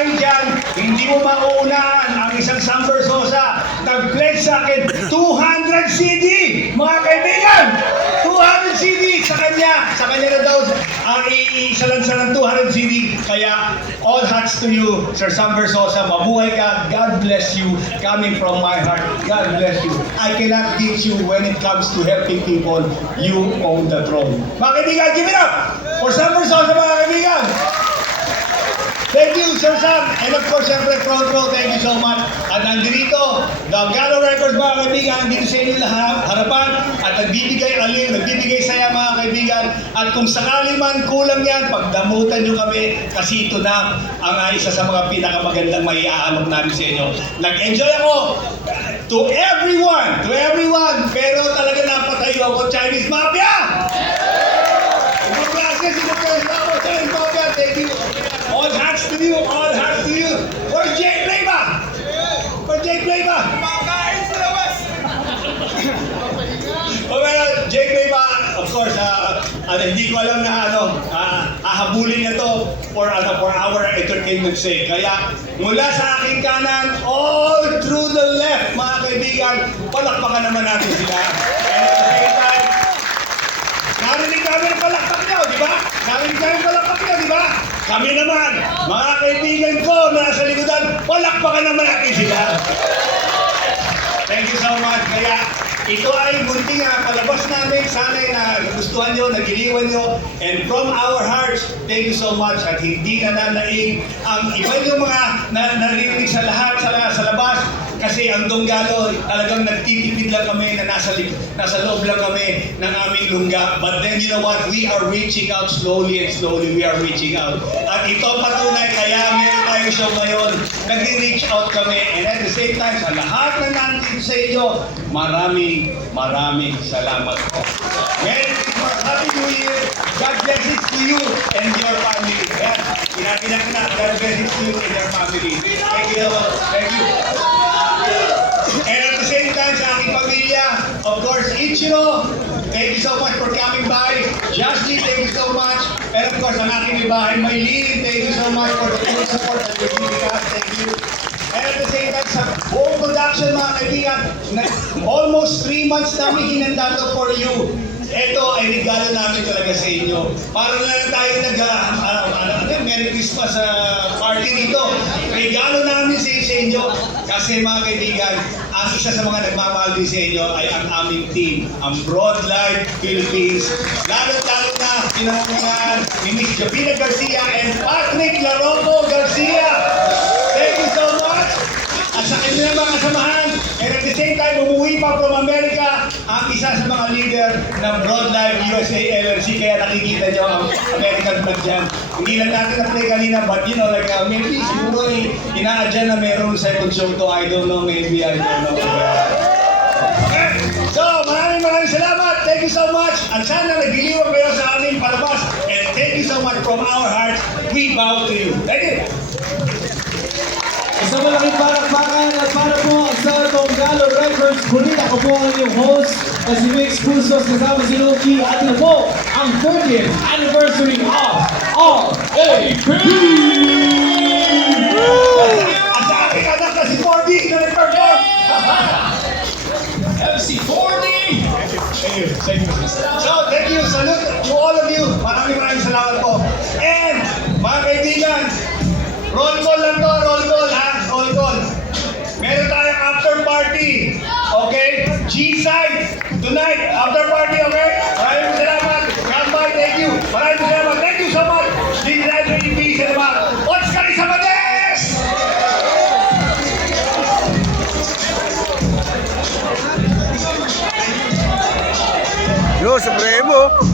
dahil dyan, hindi mo mauunahan ang isang Sam Versosa. Nag-pledge sa akin 200 CD, mga kaibigan! 200 CD sa kanya na daw ang iisa lang sa ng 200 CD. Kaya all hearts to you, Sir Sam Versosa. Mabuhay ka. God bless you. Coming from my heart, God bless you. I cannot teach you when it comes to helping people. You own the throne. Mga kaibigan, give it up for Sam Versosa, mga kaibigan. Thank you, Sir Sam. And of course, siyempre, front row, thank you so much. At nandito, the Galo Records, mga kaibigan, nandito sa inyo harapan at nagbibigay aliw, nagbibigay saya, mga kaibigan. At kung sakali man kulang yan, pagdamutan nyo kami kasi ito na ang isa sa mga pinakamagandang maiaalok namin sa inyo. Nag-enjoy ako to everyone, pero talaga napatayo ako, Chinese Mafia! Good classes, Chinese Mafia, thank you. All hearts to you, all hearts to you. Where's Jake Leyva? Where's Jake Leyva? Kumakain sa labas! Well, Jake Leyva, of course, hindi ko alam na hahabulin niya to for our entertainment sake. Kaya mula sa aking kanan, all through the left, mga kaibigan, palakpakan naman natin sila. And at the same time, narinig kami ng palakpak niyo, di ba? Narinig kami ng palakpak niyo, di ba? Kami naman, mga kaibigan ko na nasa likodan, palakpakan naman natin sila. Thank you so much. Kaya ito ay munting palabas namin. Sana'y nagustuhan nyo, nagiliwan nyo. And from our hearts, thank you so much. At hindi nananaig ang iba yung mga narinig sa lahat, sa labas. Kasi ang Donggalo, talagang nagtitipid lang kami na nasa loob lang kami ng aming lungga. But then you know what? We are reaching out slowly and slowly. We are reaching out. At ito patunay, kaya meron tayong show ngayon. Nag-reach out kami. And at the same time, sa lahat na nandito sa inyo, maraming salamat po. Merry Christmas, Happy New Year. God bless it to you and your family. Yan, pinakinak na. God bless it to you and your family. Thank you. Thank you. And at the same time, sa aking pamilya, of course, Ichiro, thank you so much for coming by. Justin, thank you so much. And of course, ang aking ibahay, Maylene, thank you so much for the full support that you're giving us. Thank you. And at the same time, sa buong production, mga kaibigan, almost 3 months namin hinanda to for you. Ito ay regalo namin talaga sa inyo. Para na lang tayo Merry Christmas party dito. Regalo namin sa inyo. Kasi mga kaibigan, ang isa sa mga nagmamahal din sa inyo ay ang aming team, ang Broad Life Philippines. Lalo-lalo na pinangungunahan ni Miss Jovina Garcia and Patrick Laroco Garcia. Thank you so much. At sa kanilang mga kasamahan, and at the same time, umuwi pa from America ang isa sa mga leader ng Broad Life USA LLC. Kaya nakikita nyo ang American flag dyan. Hindi lang natin na-play kanina, but you know, like maybe siguro ina-adyan na meron second show to. I don't know, maybe, I don't know. Okay. So, maraming salamat. Thank you so much. At sana nagiliwan kayo sa aming palabas. And thank you so much from our hearts. We bow to you. Thank you. Isang malaking palakpakan at para po sa Donggalo Records. Muli ako po ang inyong host na si Mix Pusos kasama si Loki at ito po ang 30th anniversary of RAP! At sa aking anak na si 4D na nag-perform. MC40! Thank you. So, thank you. Salute to all of you. Maraming salamat po. And, mga kaibigan, roll call lang to, roll call ha, roll call. Meron tayong after party, okay? G-side, tonight, after party, okay? Maraming salamat, come by, thank you. Maraming salamat, thank you so much. This is RAP Cinema. Oscar Isabades! Yo, Supremo!